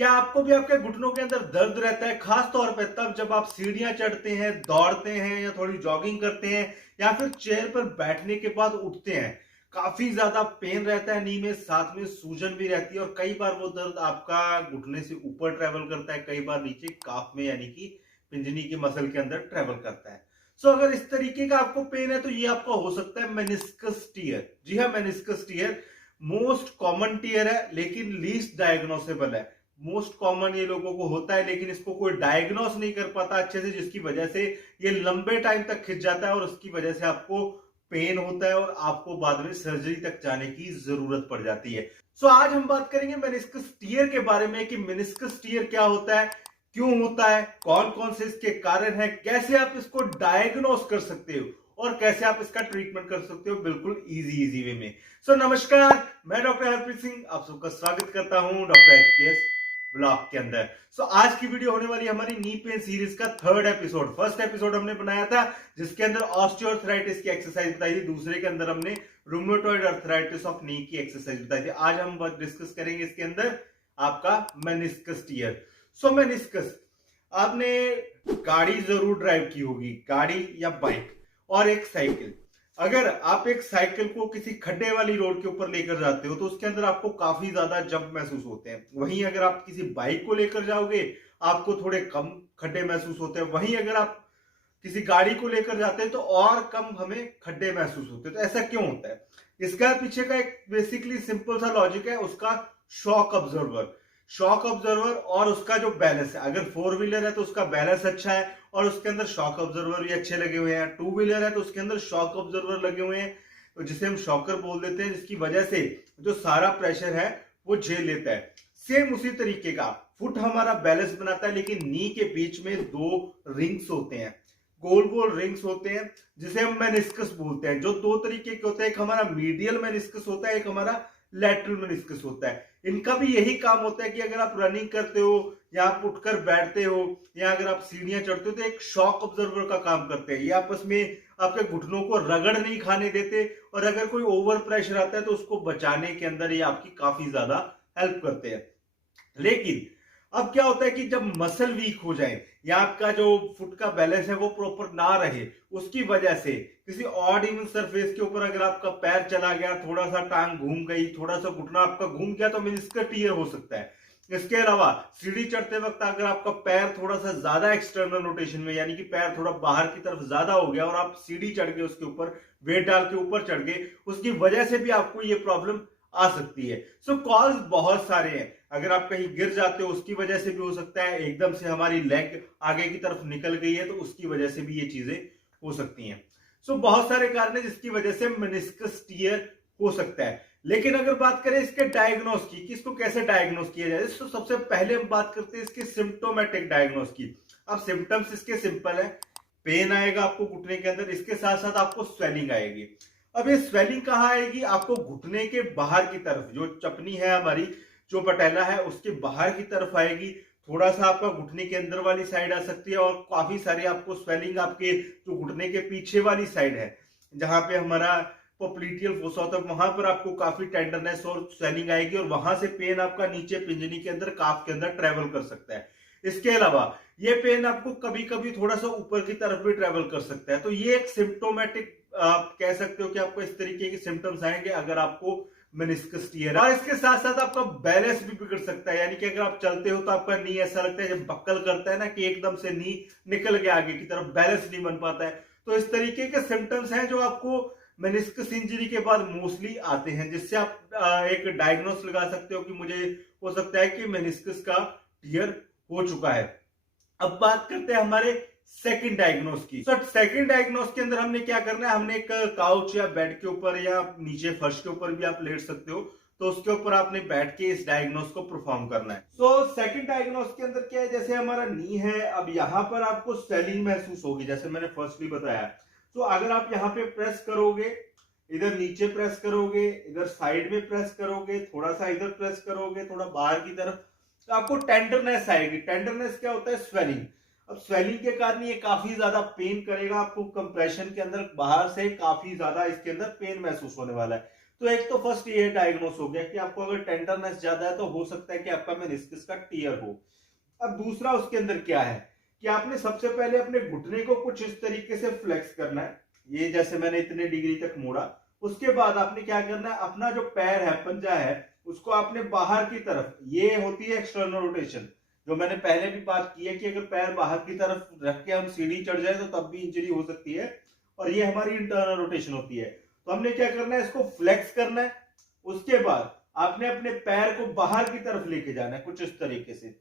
क्या आपको भी आपके घुटनों के अंदर दर्द रहता है, खास तौर पे तब जब आप सीढ़ियां चढ़ते हैं, दौड़ते हैं या थोड़ी जॉगिंग करते हैं या फिर चेयर पर बैठने के बाद उठते हैं? काफी ज्यादा पेन रहता है नी में, साथ में सूजन भी रहती है और कई बार वो दर्द आपका घुटने से ऊपर ट्रेवल करता है, कई बार नीचे काफ में यानी कि पिंजनी की मसल के अंदर ट्रेवल करता है। सो अगर इस तरीके का आपको पेन है तो ये आपका हो सकता है मेनिस्कस टीयर। जी हाँ, meniscus tear most common tear है लेकिन लीस्ट डायग्नोसेबल है। मोस्ट कॉमन ये लोगों को होता है लेकिन इसको कोई डायग्नोस नहीं कर पाता अच्छे से, जिसकी वजह से ये लंबे टाइम तक खिंच जाता है और उसकी वजह से आपको पेन होता है और आपको बाद में सर्जरी तक जाने की जरूरत पड़ जाती है। सो आज हम बात करेंगे मेनिस्कस टीयर के बारे में कि मेनिस्कस टीयर क्या होता है, क्यों होता है, कौन कौन से इसके कारण है, कैसे आप इसको डायग्नोस कर सकते हो और कैसे आप इसका ट्रीटमेंट कर सकते हो बिल्कुल इजी वे में। सो नमस्कार, मैं डॉक्टर हरप्रीत सिंह आप सबका स्वागत करता हूं डॉक्टर एचपीएस ब्लॉग के अंदर। सो आज की वीडियो होने वाली हमारी नी पेन सीरीज का थर्ड एपिसोड। फर्स्ट एपिसोड हमने बनाया था जिसके अंदर ऑस्टियोआर्थराइटिस की एक्सरसाइज बताई थी, दूसरे के अंदर हमने रूमेटॉइड अर्थराइटिस ऑफ नी की एक्सरसाइज बताई थी। आज हम डिस्कस करेंगे इसके अंदर आपका मेनिस्कस टीयर। सो मेनिस्कस, आपने गाड़ी जरूर ड्राइव की होगी, गाड़ी या बाइक और एक साइकिल। अगर आप एक साइकिल को किसी खड्डे वाली रोड के ऊपर लेकर जाते हो तो उसके अंदर आपको काफी ज्यादा जंप महसूस होते हैं। वहीं अगर आप किसी बाइक को लेकर जाओगे आपको थोड़े कम खड्डे महसूस होते हैं। वहीं अगर आप किसी गाड़ी को लेकर जाते हैं तो और कम हमें खड्डे महसूस होते हैं। तो ऐसा क्यों होता है? इसका पीछे का एक बेसिकली सिंपल सा लॉजिक है, उसका शॉक ऑब्जर्वर और उसका जो बैलेंस है। अगर फोर व्हीलर है तो उसका बैलेंस अच्छा है और उसके अंदर शॉक ऑब्जर्वर भी अच्छे लगे हुए हैं। टू व्हीलर है तो उसके अंदर शॉक ऑब्जर्वर लगे हुए हैं, तो जिसे हम शॉकर बोल देते हैं, जिसकी वजह से जो सारा प्रेशर है वो झेल लेता है। सेम उसी तरीके का फुट हमारा बैलेंस बनाता है, लेकिन नी के बीच में दो रिंग्स होते हैं, गोल गोल रिंग्स होते हैं, जिसे हम मेनिस्कस बोलते हैं। जो दो तरीके के होते हैं, एक हमारा मीडियल मेनिस्कस होता है, एक हमारा लैटरल मेनिस्कस होता है। इनका भी यही काम होता है कि अगर आप रनिंग करते हो या आप उठकर बैठते हो या अगर आप सीढ़ियां चढ़ते हो तो एक शॉक ऑब्जर्वर का काम करते हैं। ये आपस में आपके घुटनों को रगड़ नहीं खाने देते और अगर कोई ओवर प्रेशर आता है तो उसको बचाने के अंदर ये आपकी काफी ज्यादा हेल्प करते हैं। लेकिन अब क्या होता है कि जब मसल वीक हो जाए या आपका जो फुट का बैलेंस है वो प्रॉपर ना रहे, उसकी वजह से किसी ऑड इवन सरफेस के ऊपर अगर आपका पैर चला गया, थोड़ा सा टांग घूम गई, थोड़ा सा घुटना आपका घूम गया, तो मेनिस्कस टीयर हो सकता है। इसके अलावा सीढ़ी चढ़ते वक्त अगर आपका पैर थोड़ा सा ज्यादा एक्सटर्नल रोटेशन में, यानी कि पैर थोड़ा बाहर की तरफ ज्यादा हो गया और आप सीढ़ी चढ़ गए, उसके ऊपर वेट डाल के ऊपर चढ़ गए, उसकी वजह से भी आपको ये प्रॉब्लम आ सकती है। सो कॉज बहुत सारे हैं। अगर आप कहीं गिर जाते हो उसकी वजह से भी हो सकता है, एकदम से हमारी लेग आगे की तरफ निकल गई है तो उसकी वजह से भी ये चीजें हो सकती हैं। सो बहुत सारे कारण है जिसकी वजह से मेनिस्कस टीयर हो सकता है। लेकिन अगर बात करें इसके डायग्नोस की कि इसको कैसे डायग्नोस किया जाए, तो सबसे पहले हम बात करते हैं इसके सिम्टोमेटिक डायग्नोस की। अब सिम्टम्स इसके सिंपल है, पेन आएगा आपको घुटने के अंदर, इसके साथ साथ आपको स्वेलिंग आएगी। अब ये स्वेलिंग कहाँ आएगी? आपको घुटने के बाहर की तरफ, जो चपनी है हमारी, जो पटेला है, उसके बाहर की तरफ आएगी। थोड़ा सा आपका घुटने के अंदर वाली साइड आ सकती है और काफी सारी आपको स्वेलिंग आपके जो घुटने के पीछे वाली साइड है, जहां पे हमारा पोप्लीटियल फोसा होता है, वहां पर आपको काफी टेंडरनेस और स्वेलिंग आएगी और वहां से पेन आपका नीचे पिंजनी के अंदर, काफ के अंदर ट्रेवल कर सकता है। इसके अलावा ये पेन आपको कभी कभी थोड़ा सा ऊपर की तरफ भी ट्रेवल कर सकता है। तो ये एक सिम्टोमेटिक, आप कह सकते हो कि आपको इस तरीके के सिम्टम्स आएंगे अगर आपको मेनिस्कस टीयर है। और इसके साथ साथ आपका बैलेंस भी बिगड़ सकता है, यानी कि अगर आप चलते हो तो आपका नी ऐसा लगता है जब बक्कल करता है ना, कि एकदम से नी निकल गया आगे की तरफ, बैलेंस नहीं बन पाता है। तो इस तरीके के सिम्टम्स हैं जो आपको मेनिस्कस इंजरी के बाद मोस्टली आते हैं, जिससे आप एक डायग्नोस लगा सकते हो कि मुझे हो सकता है कि मेनिस्कस का टीयर हो चुका है। अब बात करते हैं हमारे सेकंड डायग्नोस की। तो सेकंड डायग्नोस के अंदर हमने क्या करना है, हमने एक काउच या बेड के ऊपर या नीचे फर्श के ऊपर भी आप लेट सकते हो, तो उसके ऊपर आपने बैठ के इस डायग्नोस को परफॉर्म करना है। सो सेकंड डायग्नोस के अंदर क्या है, जैसे हमारा नी है, अब यहाँ पर आपको स्वेलिंग महसूस होगी, जैसे मैंने फर्स्टली बताया। तो अगर आप यहाँ पे प्रेस करोगे, इधर नीचे प्रेस करोगे, इधर साइड में प्रेस करोगे, थोड़ा सा इधर प्रेस करोगे, थोड़ा बाहर की तरफ, तो आपको टेंडरनेस आएगी। टेंडरनेस क्या होता है? स्वेलिंग। अब स्वेलिंग के कारण ये काफी ज्यादा पेन करेगा आपको, कंप्रेशन के अंदर बाहर से काफी ज्यादा इसके अंदर पेन महसूस होने वाला है। तो एक तो फर्स्ट ये डायग्नोस हो गया कि आपको अगर टेंडरनेस ज्यादा है तो हो सकता है कि आपका मेनिस्कस का टियर हो। अब दूसरा उसके अंदर क्या है कि आपने सबसे पहले अपने घुटने को कुछ इस तरीके से फ्लेक्स करना है, ये जैसे मैंने इतने डिग्री तक मोड़ा। उसके बाद आपने क्या करना है, अपना जो पैर है, पंजा है, उसको आपने बाहर की तरफ, ये होती है एक्सटर्नल रोटेशन, जो मैंने पहले भी बात की है कि अगर पैर बाहर की तरफ रख के हम सीढ़ी चढ़ जाए तो तब भी इंजरी हो सकती है, और ये हमारी इंटरनल रोटेशन होती है। तो हमने क्या करना है, इसको फ्लेक्स करना है। उसके बाद आपने अपने पैर को बाहर की तरफ लेके जाना है कुछ इस तरीके से।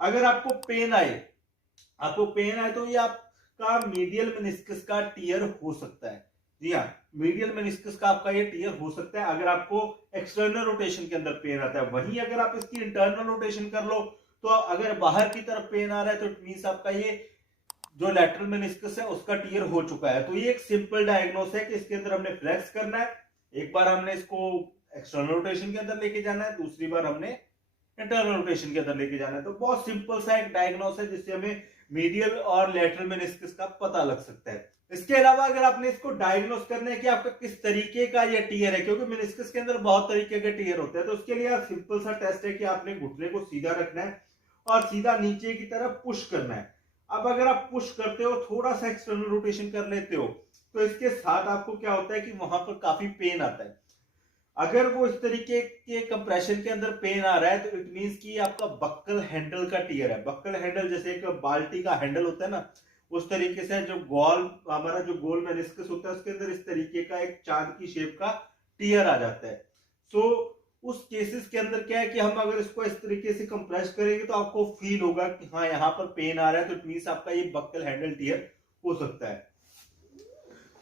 अगर आपको पेन आए तो ये आपका मीडियल मेनिस्कस का टियर हो सकता है। जी हाँ, मीडियल मेनिस्कस का आपका ये टियर हो सकता है अगर आपको एक्सटर्नल रोटेशन के अंदर पेन आता है। वहीं अगर आप इसकी इंटरनल रोटेशन कर लो तो अगर बाहर की तरफ पेन आ रहा है तो इट मींस आपका ये जो लैटरल मेनिस्कस है उसका टियर हो चुका है। तो ये एक सिंपल डायग्नोस है कि इसके अंदर हमने फ्लेक्स करना है, एक बार हमने इसको एक्सटर्नल रोटेशन के अंदर लेके जाना है, दूसरी बार हमने इंटरनल रोटेशन के अंदर लेके जाना है। तो बहुत सिंपल सा एक डायग्नोस है जिससे हमें मीडियल और लैटरल मेनिस्कस का पता लग सकता है। इसके अलावा अगर आपने इसको डायग्नोस करना है कि आपका किस तरीके का ये टियर है, क्योंकि मेनिस्कस के अंदर बहुत तरीके के टियर होते हैं, तो उसके लिए आप सिंपल सा टेस्ट है कि आपने घुटने को सीधा रखना है और सीधा नीचे की तरफ पुश करना है। अब अगर आप पुश करते हो, थोड़ा सा एक्सटर्नल रोटेशन कर लेते हो, तो इसके साथ आपको क्या होता है कि वहां पर काफी पेन आता है। अगर वो इस तरीके के कंप्रेशन के अंदर पेन आ रहा है तो इट मींस कि आपका बक्कल हैंडल का टियर है। बक्कल हैंडल जैसे एक बाल्टी का हैंडल होता है ना, उस तरीके से जो हमारा जो गोल मेनिस्कस होता है उसके अंदर इस तरीके का एक चांद की शेप का टियर आ जाता है। सो उस केसेस के अंदर क्या है कि हम अगर इसको इस तरीके से कंप्रेस करेंगे तो आपको फील होगा कि हाँ यहाँ पर पेन आ रहा है, तो इट मींस आपका ये बक्कल हैंडल टियर हो सकता है।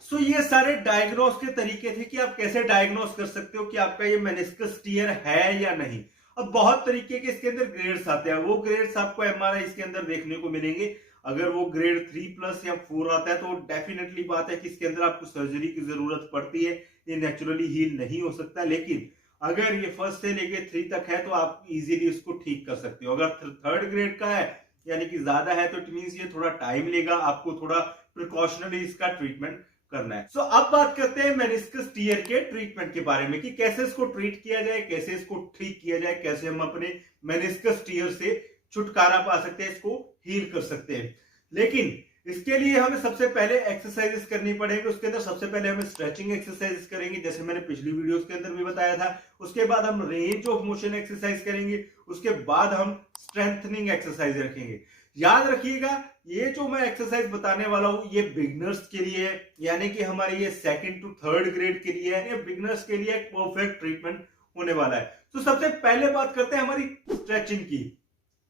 सो ये सारे डायग्नोस के तरीके थे कि आप कैसे डायग्नोस कर सकते हो कि आपका ये मेनिस्कस टियर है या नहीं। अब बहुत तरीके के इसके अंदर ग्रेड्स आते हैं, वो ग्रेड्स आपको एमआरआई के अंदर देखने को मिलेंगे। अगर वो ग्रेड 3+ या 4 आता है तो डेफिनेटली बात है कि इसके अंदर आपको सर्जरी की जरूरत पड़ती है, ये नेचुरली हील नहीं हो सकता। लेकिन अगर ये 1 से लेके 3 तक है तो आप इजीली इसको ठीक कर सकते हो। अगर 3rd ग्रेड का है यानी कि ज्यादा है तो इट मींस ये थोड़ा टाइम लेगा, आपको थोड़ा प्रिकॉशनरी इसका ट्रीटमेंट करना है। सो अब बात करते हैं मेनिस्कस टियर के ट्रीटमेंट के बारे में कि कैसे इसको ट्रीट किया जाए, कैसे इसको ठीक किया जाए, कैसे हम अपने मेनिस्कस टियर से छुटकारा पा सकते हैं, इसको हील कर सकते हैं। लेकिन इसके लिए हमें सबसे पहले एक्सरसाइजेस करनी पड़ेगी। उसके अंदर सबसे पहले हमें स्ट्रेचिंग एक्सरसाइजेस करेंगे, जैसे मैंने पिछली वीडियोस के अंदर भी बताया था। उसके बाद हम रेंज ऑफ मोशन एक्सरसाइज करेंगे, उसके बाद हम स्ट्रेंथनिंग एक्सरसाइज रखेंगे। याद रखिएगा, ये जो मैं एक्सरसाइज बताने वाला हूं ये बिगनर्स के लिए है, यानी कि हमारे ये 2nd to 3rd ग्रेड के लिए है। ये बिगनर्स के लिए एक परफेक्ट ट्रीटमेंट होने वाला है। तो सबसे पहले बात करते हैं हमारी स्ट्रेचिंग की।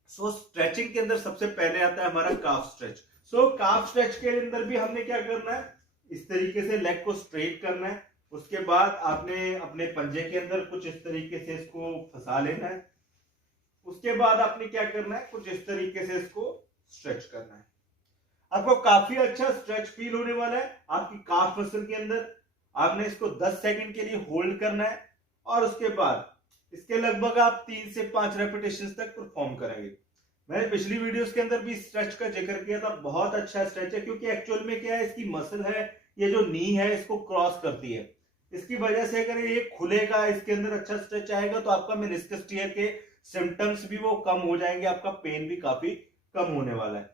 सो स्ट्रेचिंग के अंदर सबसे पहले आता है हमारा काफ स्ट्रेच। सो काफ स्ट्रेच के अंदर भी हमने क्या करना है, इस तरीके से लेग को स्ट्रेट करना है। उसके बाद आपने अपने पंजे के अंदर कुछ इस तरीके से इसको फंसा लेना है। उसके बाद आपने क्या करना है, कुछ इस तरीके से इसको स्ट्रेच करना है। आपको काफी अच्छा स्ट्रेच फील होने वाला है आपकी काफ मसल के अंदर। आपने इसको 10 सेकंड के लिए होल्ड करना है और उसके बाद इसके लगभग आप 3 से 5 रेपिटेशन तक परफॉर्म करेंगे। मैंने पिछली वीडियोस के अंदर भी स्ट्रेच का जिक्र किया था, बहुत अच्छा स्ट्रेच है, क्योंकि एक्चुअल में क्या है, इसकी मसल है, ये जो नी है इसको क्रॉस करती है। इसकी वजह से अगर ये खुलेगा, इसके अंदर अच्छा स्ट्रेच आएगा तो आपका मेनिस्कस टियर के सिम्टम्स भी वो कम हो जाएंगे, आपका पेन भी काफी कम होने वाला है।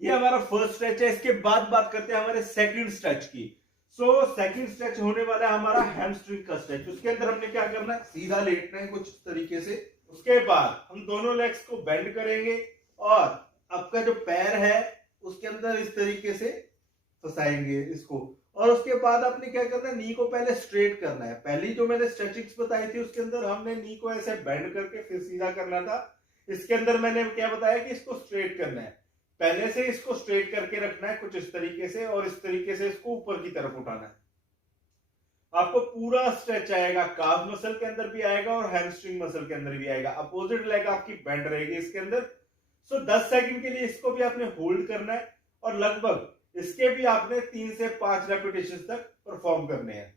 ये हमारा फर्स्ट स्ट्रेच है। इसके बाद बात करते हैं हमारे सेकंड स्ट्रेच की। सो सेकंड स्ट्रेच होने वाला है हमारा हैमस्ट्रिंग का स्ट्रेच। उसके अंदर हमने क्या करना है, सीधा लेटना है कुछ तरीके से। उसके बाद हम दोनों लेग्स को बेंड करेंगे और आपका जो पैर है उसके अंदर इस तरीके से फंसाएंगे इसको। और उसके बाद आपने क्या करना है, नी को पहले स्ट्रेट करना है। पहली जो मैंने स्ट्रेचिंग्स बताई थी उसके अंदर हमने नी को ऐसे बेंड करके फिर सीधा करना था। इसके अंदर मैंने क्या बताया कि इसको स्ट्रेट करना है, पहले से इसको स्ट्रेट करके रखना है कुछ इस तरीके से, और इस तरीके से इसको ऊपर की तरफ उठाना है। आपको पूरा स्ट्रेच आएगा, काफ मसल के अंदर भी आएगा और हैमस्ट्रिंग मसल के अंदर भी आएगा। अपोजिट लेग आपकी बेंड रहेगी इसके अंदर। सो 10 सेकंड के लिए इसको भी आपने होल्ड करना है और लगभग इसके भी आपने 3 से 5 रेपिटेशन तक परफॉर्म करने हैं।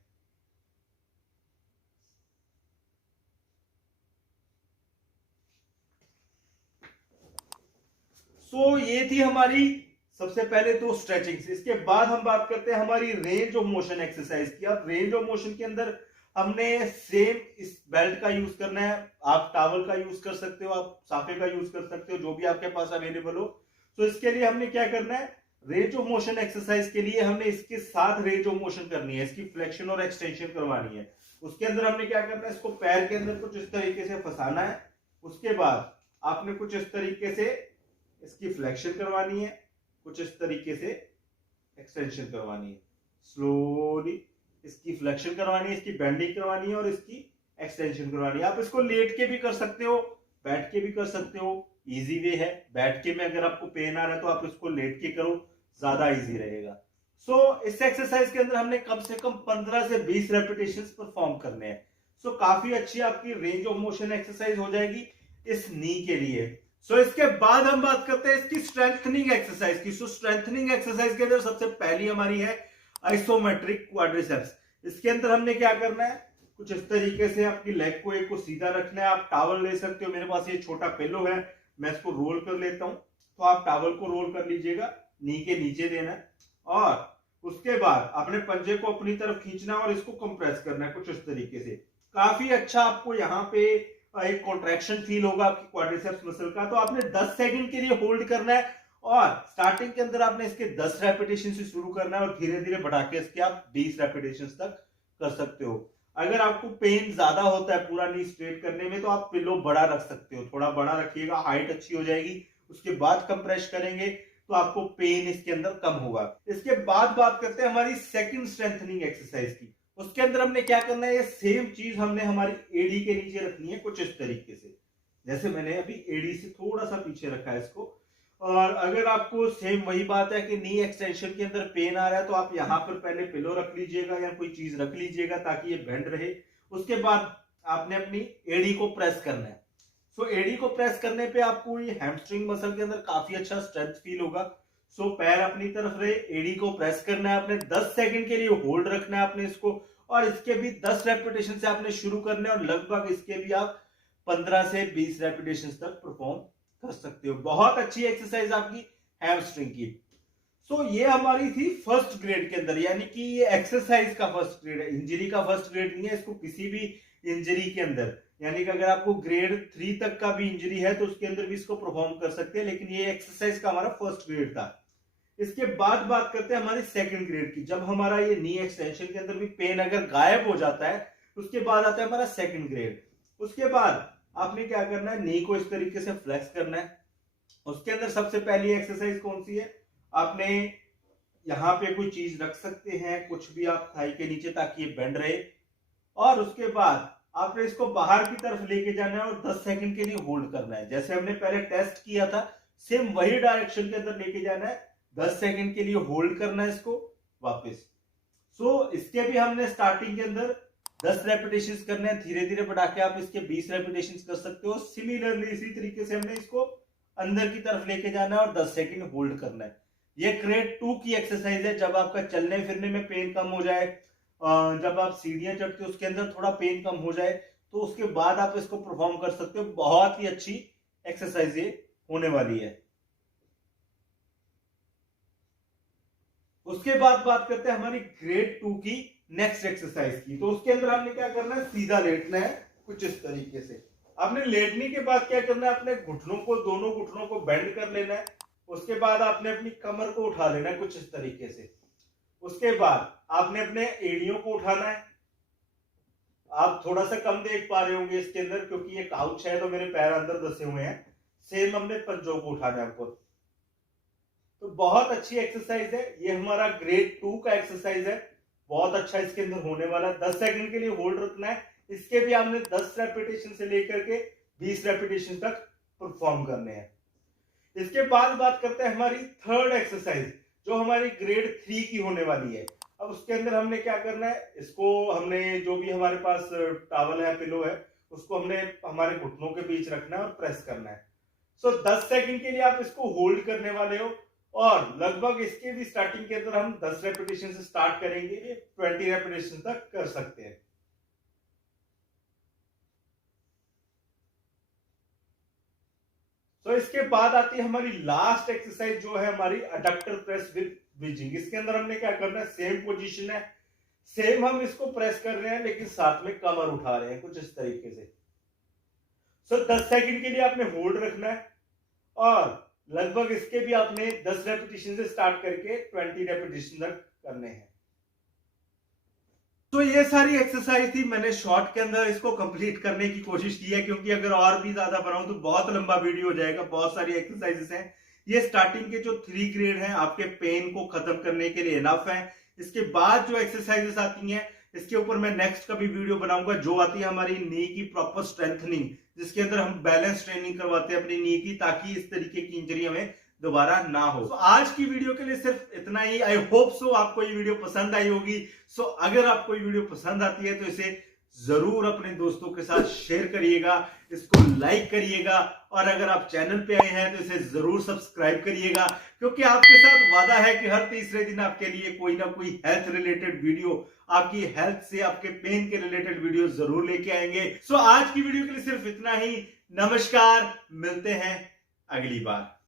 सो ये थी हमारी सबसे पहले तो स्ट्रेचिंग। इसके बाद हम बात करते हैं हमारी रेंज ऑफ मोशन एक्सरसाइज की। अब रेंज ऑफ मोशन के अंदर हमने सेम इस बेल्ट का यूज करना है। आप टॉवल का यूज कर सकते हो, आप साफे का यूज कर सकते हो, जो भी आपके पास अवेलेबल हो। तो इसके लिए हमने क्या करना है, रेंज ऑफ मोशन एक्सरसाइज के लिए हमने इसके साथ रेंज ऑफ मोशन करनी है, इसकी फ्लेक्शन और एक्सटेंशन करवानी है। उसके अंदर हमने क्या करना है, इसको पैर के अंदर कुछ इस तरीके से फंसाना है। उसके बाद आपने कुछ इस तरीके से इसकी फ्लेक्शन करवानी है, कुछ इस तरीके से एक्सटेंशन करवानी है। स्लोली इसकी फ्लेक्शन करवानी है, इसकी बेंडिंग करवानी है और इसकी एक्सटेंशन करवानी है। आप इसको लेट के भी कर सकते हो, बैठ के भी कर सकते हो, इजी वे है। बैठ के में अगर आपको पेन आ रहा है तो आप इसको लेट के करो, ज्यादा इजी रहेगा। इस एक्सरसाइज के अंदर हमने कम से कम 15 से 20 रेपिटेशंस परफॉर्म करने हैं। काफी अच्छी आपकी रेंज ऑफ मोशन एक्सरसाइज हो जाएगी इस नी के लिए। इसके बाद हम बात करते हैं इसकी स्ट्रेंथनिंग एक्सरसाइज की। स्ट्रेंथनिंग एक्सरसाइज के अंदर सबसे पहली हमारी है आइसोमेट्रिक क्वाड्रिसेप्स। इसके अंदर हमने क्या करना है, कुछ इस तरीके से आपकी लेग को एक को सीधा रखना है। आप टॉवल ले सकते हो, मेरे पास ये छोटा पिलो है, मैं इसको रोल कर लेता हूं। तो आप टॉवल को रोल कर लीजिएगा, नी के नीचे देना है और उसके बाद अपने पंजे को अपनी तरफ खींचना है और इसको कंप्रेस करना है कुछ इस तरीके से। काफी अच्छा आपको यहाँ पे एक कॉन्ट्रैक्शन फील होगा आपकी क्वाड्रिसेप्स मसल का। तो आपने 10 सेकंड के लिए होल्ड करना है और स्टार्टिंग के अंदर आपने इसके 10 रेपिटेशन से शुरू करना है और धीरे धीरे बढ़ा के इसके आप 20 रेपिटेशन तक कर सकते हो। अगर आपको पेन ज्यादा होता है पूरा नी स्ट्रेट करने में तो आप पिलो बड़ा रख सकते हो, थोड़ा बड़ा रखिएगा, हाइट अच्छी हो जाएगी। उसके बाद कंप्रेस करेंगे तो आपको पेन इसके अंदर कम होगा। इसके बाद बात करते हैं हमारी सेकंड स्ट्रेंथनिंग एक्सरसाइज की। उसके अंदर हमने क्या करना है, ये सेम चीज हमने हमारी एडी के नीचे रखनी है कुछ इस तरीके से, जैसे मैंने अभी एडी से थोड़ा सा पीछे रखा है इसको। और अगर आपको सेम वही बात है कि नी एक्सटेंशन के अंदर पेन आ रहा है तो आप यहाँ पर पहले पिलो रख लीजिएगा या कोई चीज रख लीजिएगा ताकि ये बेंड रहे। उसके बाद आपने अपनी एडी को प्रेस करना है। एडी को प्रेस करने पे आपको ये हैमस्ट्रिंग मसल के अंदर काफी अच्छा स्ट्रेंथ फील होगा। पैर अपनी तरफ रहे, एडी को प्रेस करना है आपने, 10 सेकंड के लिए होल्ड रखना है आपने इसको और इसके भी 10 रेपिटेशन से आपने शुरू करने और लगभग इसके भी आप 15 से 20 रेपिटेशन तक परफॉर्म कर सकते हो। बहुत अच्छी एक्सरसाइज आपकी हैमस्ट्रिंग की। ये हमारी थी फर्स्ट ग्रेड के अंदर, यानी कि ये एक्सरसाइज का फर्स्ट ग्रेड है, इंजरी का फर्स्ट ग्रेड नहीं है। इसको किसी भी इंजरी के अंदर, यानी कि अगर आपको ग्रेड 3 तक का भी इंजरी है तो उसके अंदर भी इसको परफॉर्म कर सकते हैं, लेकिन ये एक्सरसाइज का हमारा फर्स्ट ग्रेड था। इसके बाद बात करते हैं हमारी सेकंड ग्रेड की। जब हमारा ये नी एक्सटेंशन के अंदर भी पेन अगर गायब हो जाता है उसके बाद आता है हमारा सेकंड ग्रेड। उसके बाद आपने क्या करना है, नी को इस तरीके से फ्लेक्स करना है। उसके अंदर सबसे पहली एक्सरसाइज कौन सी है, आपने यहां पे कोई चीज रख सकते हैं, कुछ भी आप थाई के नीचे, ताकि ये बेंड रहे। और उसके बाद आपने इसको बाहर की तरफ लेके जाना है और 10 सेकंड के लिए होल्ड करना है। जैसे हमने पहले टेस्ट किया था सेम वही डायरेक्शन के अंदर लेके जाना है, 10 सेकंड के लिए होल्ड करना है इसको वापस। इसके भी हमने स्टार्टिंग के अंदर 10 रेपिटेशंस करने हैं, धीरे धीरे बढ़ा के आप इसके 20 रेपिटेशंस कर सकते हो। सिमिलरली इसी तरीके से हमने इसको अंदर की तरफ लेके जाना है और 10 सेकंड होल्ड करना है। ये ग्रेड 2 की एक्सरसाइज है। जब आपका चलने फिरने में पेन कम हो जाए, जब आप सीढ़ियां चढ़ते हो उसके अंदर थोड़ा पेन कम हो जाए, तो उसके बाद आप इसको परफॉर्म कर सकते हो। बहुत ही अच्छी एक्सरसाइज ये होने वाली है। उसके बाद बात करते हैं हमारी ग्रेड 2 की नेक्स्ट एक्सरसाइज की। तो उसके अंदर हमने क्या करना है, सीधा लेटना है कुछ इस तरीके से। आपने लेटने के बाद क्या करना है, अपने घुटनों को, दोनों घुटनों को बेंड कर लेना है। उसके बाद आपने अपनी कमर को उठा लेना है कुछ इस तरीके से। उसके बाद आपने अपने एड़ियों को उठाना है। आप थोड़ा सा कम देख पा रहे होंगे इसके अंदर क्योंकि ये काउच है तो मेरे पैर अंदर दसे हुए हैं। सेम हमने पंजों को उठाना है आपको। तो बहुत अच्छी एक्सरसाइज है ये, हमारा ग्रेड 2 का एक्सरसाइज है, बहुत अच्छा इसके अंदर होने वाला है। 10 सेकंड के लिए होल्ड रखना है। इसके भी हमने 10 रेपिटेशन से लेकर के 20 रेपिटेशन तक परफॉर्म करने हैं। इसके बाद बात करते हैं हमारी थर्ड एक्सरसाइज जो हमारी ग्रेड 3 की होने वाली है। अब उसके अंदर हमने क्या करना है, इसको हमने जो भी हमारे पास टॉवल है, पिलो है, उसको हमने हमारे घुटनों के बीच रखना है और प्रेस करना है। 10 सेकंड के लिए आप इसको होल्ड करने वाले हो और लगभग इसके भी स्टार्टिंग के अंदर हम 10 रेपिटेशन से स्टार्ट करेंगे, 20 रेपिटेशन तक कर सकते हैं। इसके बाद आती है हमारी लास्ट एक्सरसाइज जो है हमारी अडक्टर प्रेस विद ब्रिजिंग। इसके अंदर हमने क्या करना है, सेम पोजीशन है, सेम हम इसको प्रेस कर रहे हैं लेकिन साथ में कमर उठा रहे हैं कुछ इस तरीके से। 10 सेकंड के लिए आपने होल्ड रखना है और लगभग इसके भी आपने 10 रेपिटेशन से स्टार्ट करके 20 रेपिटेशन तक करने हैं। तो ये सारी एक्सरसाइज थी, मैंने शॉर्ट के अंदर इसको कंप्लीट करने की कोशिश की है क्योंकि अगर और भी ज्यादा बनाऊं तो बहुत लंबा वीडियो हो जाएगा। बहुत सारी एक्सरसाइजेस हैं। ये स्टार्टिंग के जो 3 ग्रेड हैं आपके पेन को खत्म करने के लिए इनफ है। इसके बाद जो एक्सरसाइजेस आती हैं इसके ऊपर मैं नेक्स्ट का भी वीडियो बनाऊंगा, जो आती है हमारी नी की प्रॉपर स्ट्रेंथनिंग, जिसके अंदर हम बैलेंस ट्रेनिंग करवाते हैं अपनी नी की, ताकि इस तरीके की इंजरी हमें दोबारा ना हो। तो आज की वीडियो के लिए सिर्फ इतना ही। आई होप सो आपको ये वीडियो पसंद आई होगी। अगर आपको ये वीडियो पसंद आती है तो इसे जरूर अपने दोस्तों के साथ शेयर करिएगा, इसको लाइक करिएगा और अगर आप चैनल पे आए हैं तो इसे जरूर सब्सक्राइब करिएगा, क्योंकि आपके साथ वादा है कि हर तीसरे दिन आपके लिए कोई ना कोई हेल्थ रिलेटेड वीडियो, आपकी हेल्थ से आपके पेन के रिलेटेड वीडियो जरूर लेके आएंगे। आज की वीडियो के लिए सिर्फ इतना ही। नमस्कार, मिलते हैं अगली बार।